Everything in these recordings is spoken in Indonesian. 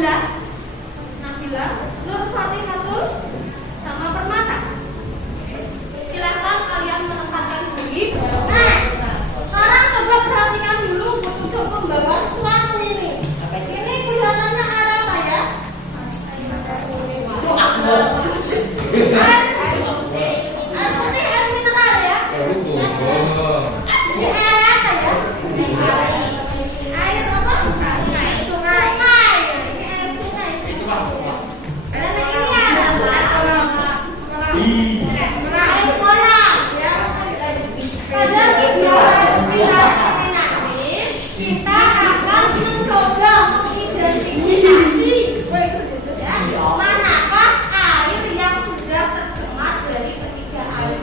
Fadilah, Nabila, Nur Fatihatul, sama Permata. Silahkan kalian menempatkan diri. Sekarang coba perhatikan dulu untuk membawa suatu ini. Ini kelihatannya arah saya. Itu akbar. Air putih, air mineral ya. Ini air apa ya? Air apa? Sungai. Ini air sungai. Dan ini air apa? Air kolam ya. Pada kegiatan nanti kita akan mencoba mengidentifikasi ya, manakah air yang sudah tercemar dari ketiga air.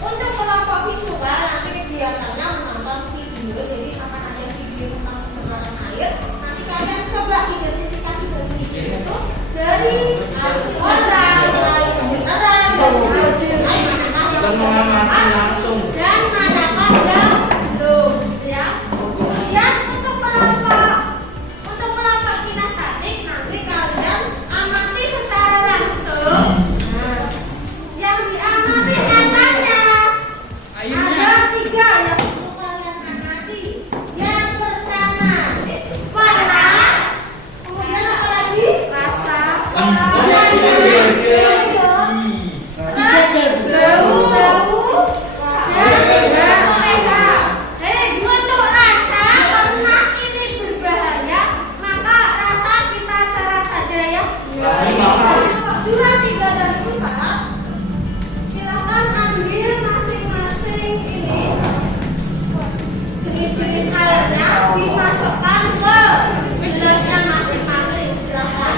Untuk kelompok visual nanti kegiatannya menonton video, jadi akan ada video tentang pencemaran air. Nanti kalian coba identifikasi dari video itu dari air kolam, air mineral, Dan mengamati langsung. dan manakah yang belum ya. Kemudian untuk kelompok kinestetik nanti kalian amati secara langsung. Yang diamati apanya? Ada 3 yang perlu kalian amati. Yang pertama warna, kemudian apa lagi? Rasa, bau, dan pH. Jadi untuk rasa, karena ini berbahaya, maka rasa kita carat saja ya. Dua, 3, dan 4. Silakan ambil masing-masing ini jenis-jenis airnya, dimasukkan ke gelasnya masing-masing. Silakan.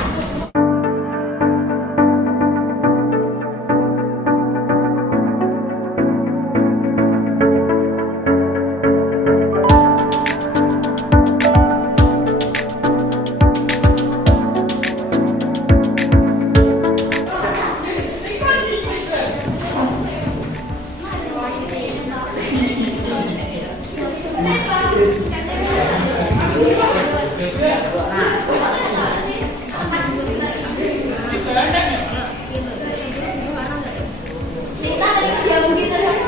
Kita dari dia begitu terus.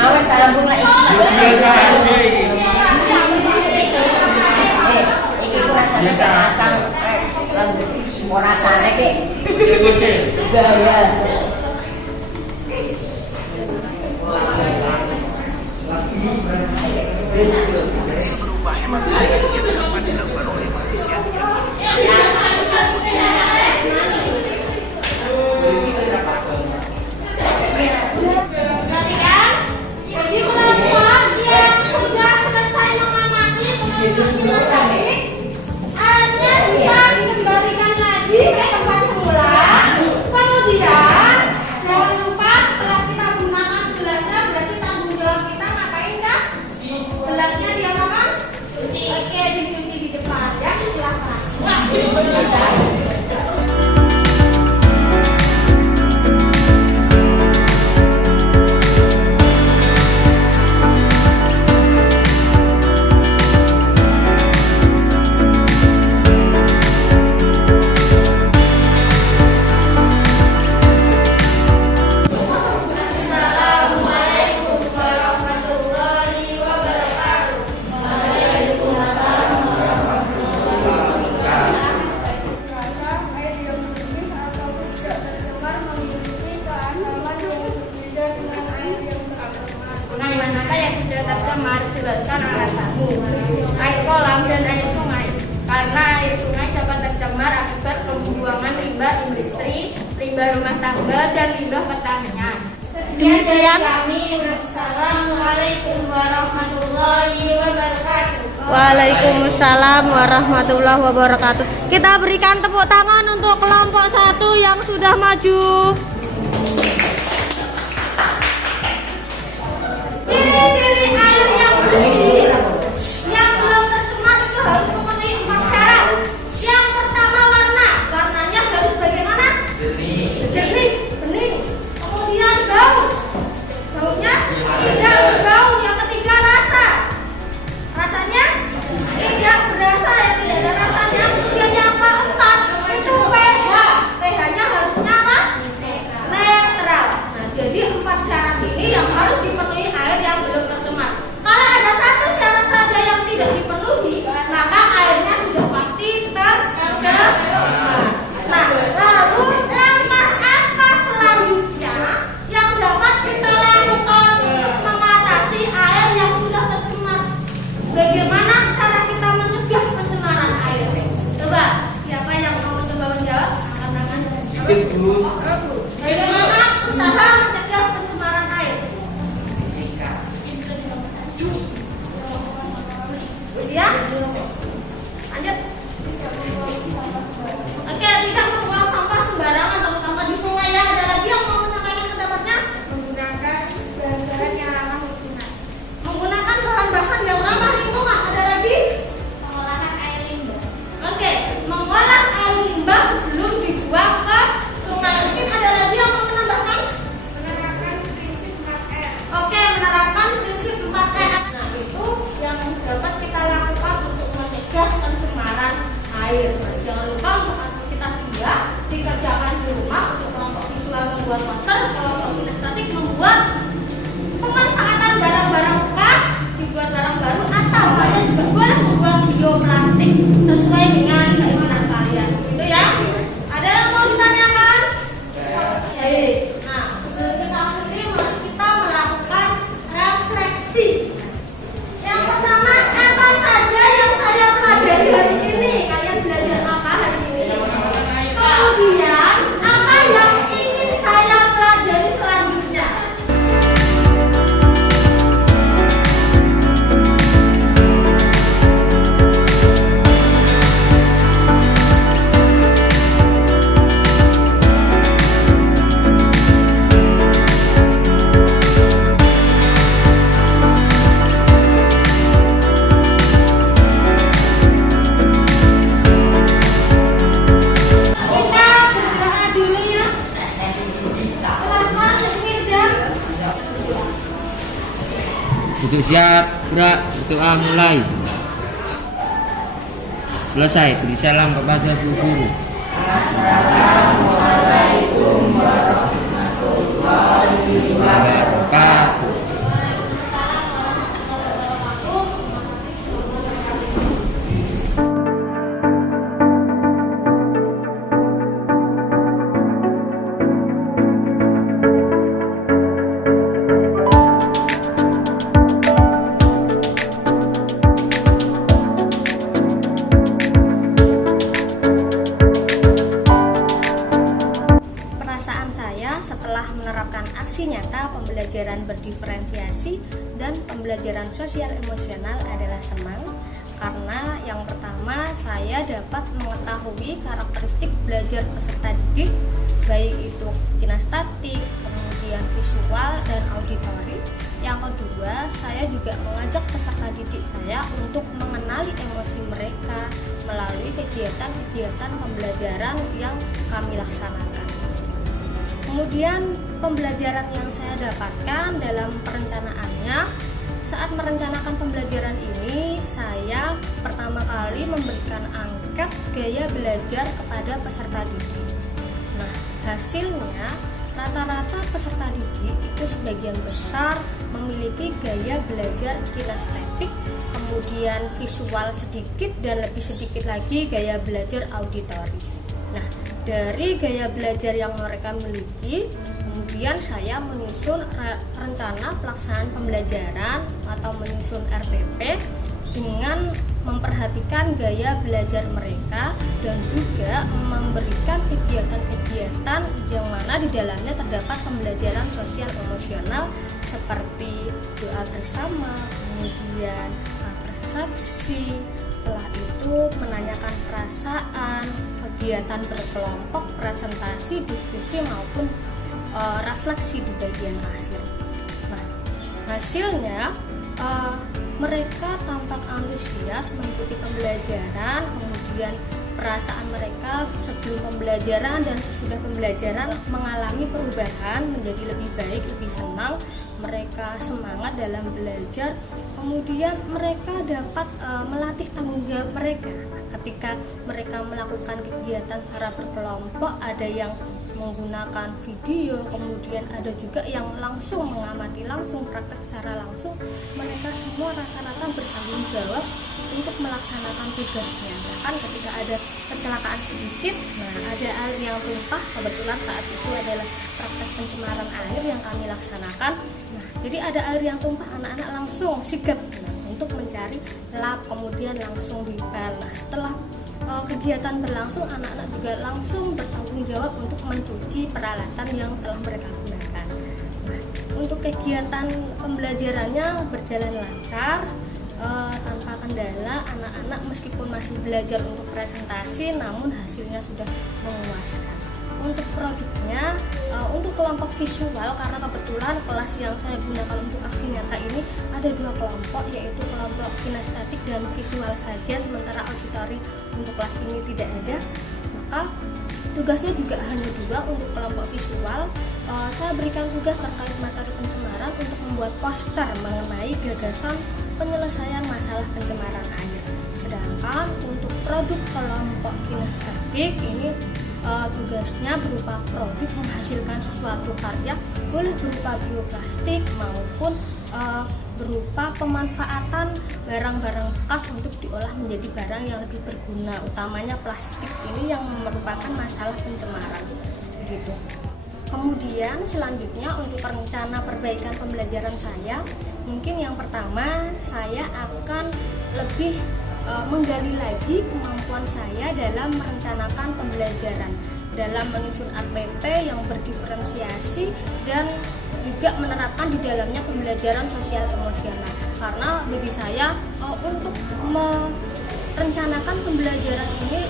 Awas tambung lah iki. Biasa aja iki. Iki ku rasane asam. Ora rasane ki. Gaya. Berupa hemat air yang dapat dilakukan oleh manusia. Perhatikan, jadi kelompok yang sudah selesai mengamati teman-teman tadi, airnya bisa dikembalikan lagi ke tempat semula. Kemudian tercemar? Jelaskan alasanmu. Air kolam dan air sungai. Karena air sungai dapat tercemar akibat pembuangan limbah industri, limbah rumah tangga, dan limbah pertanian. Demikian. Assalamualaikum warahmatullahi wabarakatuh. Waalaikumsalam warahmatullahi wabarakatuh. Kita berikan tepuk tangan untuk kelompok 1 yang sudah maju. Ciri-ciri air yang bersih yang belum tercemar itu harus memenuhi 4 syarat. Yang pertama warnanya harus bagaimana? Jernih, bening. Kemudian baunya tidak berbau. Yang ketiga rasanya tidak berasa, yang tidak ada rasanya. Kemudian yang keempat itu pH-nya harusnya apa? Netral. Nah, jadi 4 syarat ini yang harus dipenuhi air yang belum tercemar. Kalau ada satu syarat saja yang tidak dipenuhi, maka airnya sudah pasti tercemar. Nah, lalu langkah apa selanjutnya yang dapat kita lakukan untuk mengatasi air yang sudah tercemar? Bagaimana cara kita mencegah pencemaran air? Coba, siapa yang mau coba menjawab? Angkat tangan. Bu. Bagaimana usaha mencegah pencemaran air? Ya? Lanjut. Oke, tidak membuang sampah sembarangan, terutama di sungai ya. Ada lagi yang mau menyampaikan pendapatnya? Menggunakan bahan-bahan yang ramah lingkungan. Menggunakan bahan-bahan yang ramah lingkungan. Ada lagi? Pengolahan air limbah. Oke, mengolah air limbah sebelum dibuang ke sungai. Mungkin ada lagi yang mau menambahkan? Menerapkan prinsip 4R. Oke, menerapkan prinsip 4R. Nah, itu yang dapat kita lakukan untuk mencegah pencemaran air. Nah, jangan lupa untuk aktivitas 2 dikerjakan di rumah. Untuk kelompok visual membuat poster, kelompok kinestetik membuat pemanfaatan barang-barang bekas dibuat barang baru, atau kalian juga boleh membuat bioplastik sesuai dengan keinginan kalian. Gitu ya. Ada yang mau ditanyakan? Baik. Nah, sebelum kita akhiri, mari kita melakukan refleksi. Yang pertama, apa saja yang saya pelajari hari ini? Kalian belajar apa hari ini? Kemudian, apa yang ingin saya pelajari selanjutnya? Kita berdoa dulu ya. Selamat Ismildan. Untuk siap, gerak, berdoa mulai. Selesai, beri salam kepada Bu Guru. Assalamualaikum warahmatullahi wabarakatuh. Perasaan saya setelah menerapkan aksi nyata pembelajaran berdiferensiasi dan pembelajaran sosial emosional adalah senang, karena yang pertama saya dapat mengetahui karakteristik belajar peserta didik, baik itu kinestetik, kemudian visual dan auditori. Yang kedua, saya juga mengajak peserta didik saya untuk mengenali emosi mereka melalui kegiatan-kegiatan pembelajaran yang kami laksanakan. Kemudian pembelajaran yang saya dapatkan dalam perencanaannya, saat merencanakan pembelajaran ini, saya pertama kali memberikan angket gaya belajar kepada peserta didik. Nah, hasilnya rata-rata peserta didik itu sebagian besar memiliki gaya belajar kinestetik, kemudian visual sedikit, dan lebih sedikit lagi gaya belajar auditori. Nah, dari gaya belajar yang mereka miliki, kemudian saya menyusun rencana pelaksanaan pembelajaran atau menyusun RPP dengan memperhatikan gaya belajar mereka dan juga memberikan kegiatan-kegiatan yang mana di dalamnya terdapat pembelajaran sosial emosional seperti doa bersama, kemudian persepsi, setelah itu menanyakan perasaan, kegiatan berkelompok, presentasi, diskusi maupun refleksi di bagian akhir. Nah, hasilnya mereka tampak antusias mengikuti pembelajaran, kemudian perasaan mereka sebelum pembelajaran dan sesudah pembelajaran mengalami perubahan menjadi lebih baik, lebih senang, mereka semangat dalam belajar, kemudian mereka dapat melatih tanggung jawab mereka. Ketika mereka melakukan kegiatan secara berkelompok, ada yang menggunakan video, kemudian ada juga yang langsung mengamati langsung, praktek secara langsung, mereka semua rata-rata bertanggung jawab untuk melaksanakan tugasnya. Bahkan ketika ada kecelakaan sedikit, ada air yang tumpah, kebetulan saat itu adalah praktek pencemaran air yang kami laksanakan. Jadi ada air yang tumpah, anak-anak langsung sigap untuk mencari lap, kemudian langsung dipel. Setelah kegiatan berlangsung, anak-anak juga langsung bertanggung jawab untuk mencuci peralatan yang telah mereka gunakan. Untuk kegiatan pembelajarannya berjalan lancar, tanpa kendala. Anak-anak meskipun masih belajar untuk presentasi, namun hasilnya sudah memuaskan. Untuk produknya, untuk kelompok visual, karena kebetulan kelas yang saya gunakan untuk aksi nyata ini ada 2 kelompok, yaitu kelompok kinestetik dan visual saja, sementara auditori untuk kelas ini tidak ada, maka tugasnya juga hanya 2. Untuk kelompok visual, saya berikan tugas terkait materi pencemaran untuk membuat poster mengenai gagasan penyelesaian masalah pencemaran air. Sedangkan untuk produk kelompok kinestetik ini tugasnya berupa produk menghasilkan sesuatu karya, boleh berupa bioplastik maupun berupa pemanfaatan barang-barang bekas untuk diolah menjadi barang yang lebih berguna, utamanya plastik ini yang merupakan masalah pencemaran begitu. Kemudian selanjutnya untuk rencana perbaikan pembelajaran saya, mungkin yang pertama saya akan lebih menggali lagi kemampuan saya dalam merencanakan pembelajaran, dalam menyusun RPP yang berdiferensiasi dan juga menerapkan di dalamnya pembelajaran sosial emosional. Karena bagi saya untuk merencanakan pembelajaran ini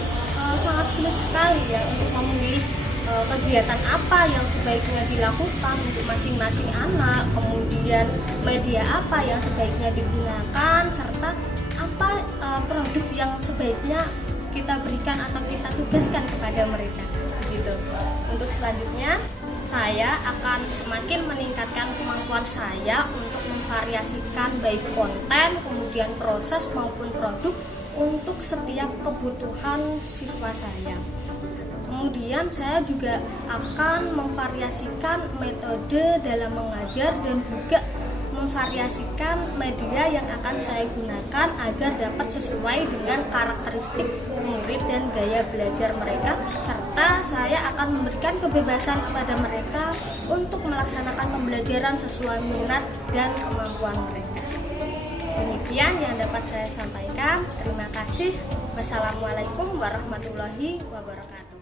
sangat sulit sekali ya, untuk memilih kegiatan apa yang sebaiknya dilakukan untuk masing-masing anak, kemudian media apa yang sebaiknya digunakan, serta apa produk yang sebaiknya kita berikan atau kita tugaskan kepada mereka gitu. Untuk selanjutnya saya akan semakin meningkatkan kemampuan saya untuk memvariasikan baik konten, kemudian proses maupun produk untuk setiap kebutuhan siswa saya. Kemudian saya juga akan memvariasikan metode dalam mengajar dan juga memvariasikan media yang akan saya gunakan agar dapat sesuai dengan karakteristik murid dan gaya belajar mereka, serta saya akan memberikan kebebasan kepada mereka untuk melaksanakan pembelajaran sesuai minat dan kemampuan mereka. Demikian yang dapat saya sampaikan. Terima kasih. Wassalamualaikum warahmatullahi wabarakatuh.